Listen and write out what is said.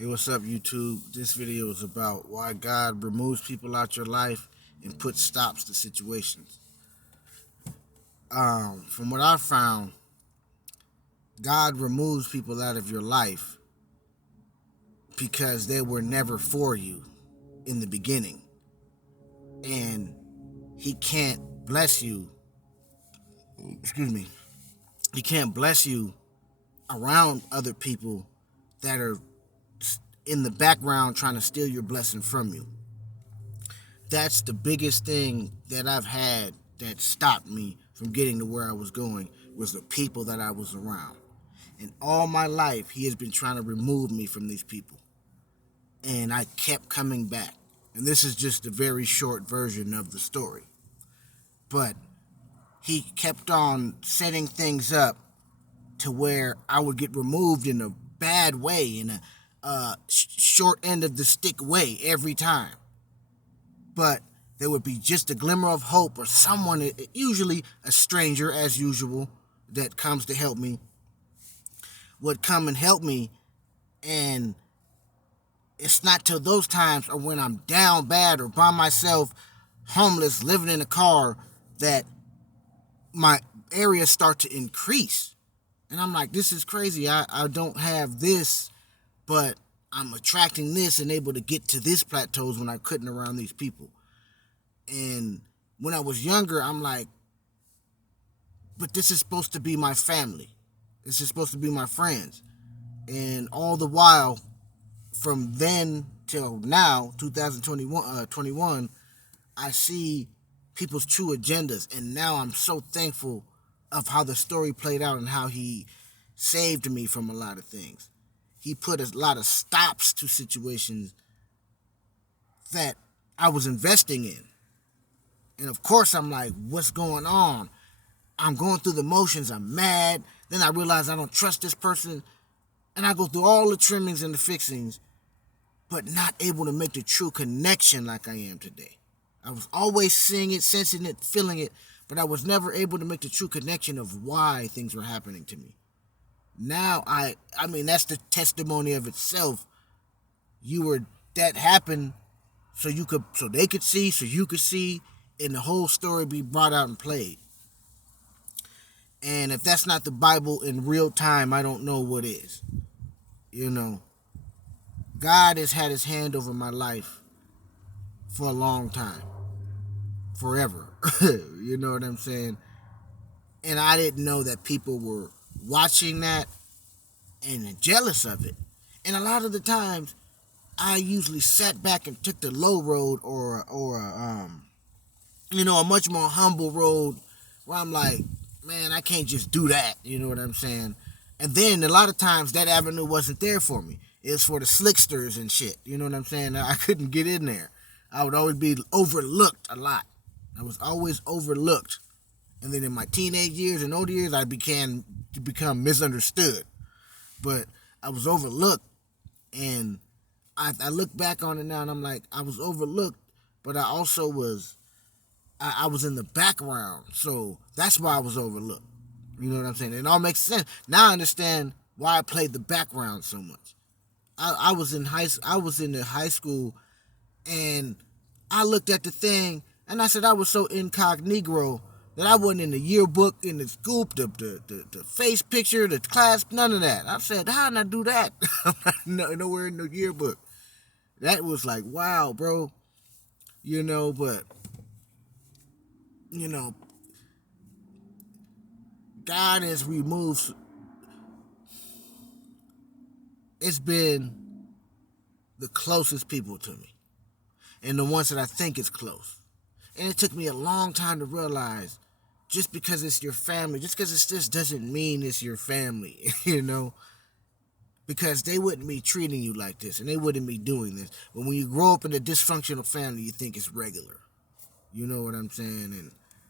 Hey, what's up, YouTube? This video is about why God removes people out your life and puts stops to situations. From what I found, God removes people out of your life because they were never for you in the beginning. And He can't bless you, excuse me, He can't bless you around other people that are in the background trying to steal your blessing from you. That's the biggest thing that I've had that stopped me from getting to where I was going, was the people that I was around. And all my life, He has been trying to remove me from these people. And I kept coming back. And this is just a very short version of the story. But He kept on setting things up to where I would get removed in a bad way, in a short end of the stick way every time. But there would be just a glimmer of hope, or someone, usually a stranger as usual, that comes to help me, would come and help me. And it's not till those times, or when I'm down bad or by myself, homeless, living in a car, that my areas start to increase. And I'm like, this is crazy. I don't have this, but I'm attracting this and able to get to this plateaus when I couldn't around these people. And when I was younger, I'm like, but this is supposed to be my family. This is supposed to be my friends. And all the while, from then till now, 2021, I see people's true agendas. And now I'm so thankful of how the story played out and how He saved me from a lot of things. He put a lot of stops to situations that I was investing in. And of course, I'm like, what's going on? I'm going through the motions. I'm mad. Then I realize I don't trust this person. And I go through all the trimmings and the fixings, but not able to make the true connection like I am today. I was always seeing it, sensing it, feeling it, but I was never able to make the true connection of why things were happening to me. Now, I mean, that's the testimony of itself. That happened so they could see, so you could see, and the whole story be brought out and played. And if that's not the Bible in real time, I don't know what is. God has had His hand over my life for a long time. Forever. You know what I'm saying? And I didn't know that people were watching that and jealous of it. And a lot of the times, I usually sat back and took the low road, or a much more humble road, where I'm like, man, I can't just do that. You know what I'm saying? And then a lot of times that avenue wasn't there for me. It was for the slicksters and shit. You know what I'm saying? I couldn't get in there. I would always be overlooked a lot. I was always overlooked. And then in my teenage years and older years, I began to become misunderstood. But I was overlooked. And I look back on it now and I'm like, I was overlooked, but I also was in the background. So that's why I was overlooked. You know what I'm saying? It all makes sense. Now I understand why I played the background so much. I was in the high school, and I looked at the thing and I said I was so incognito that I wasn't in the yearbook, in the scoop, the face picture, the class, none of that. I said, how did I do that? I'm not nowhere in the yearbook. That was like, wow, bro. But God has removed. It's been the closest people to me, and the ones that I think is close. And it took me a long time to realize, just because it's your family, just because it's this, doesn't mean it's your family, because they wouldn't be treating you like this, and they wouldn't be doing this. But when you grow up in a dysfunctional family, you think it's regular. You know what I'm saying? And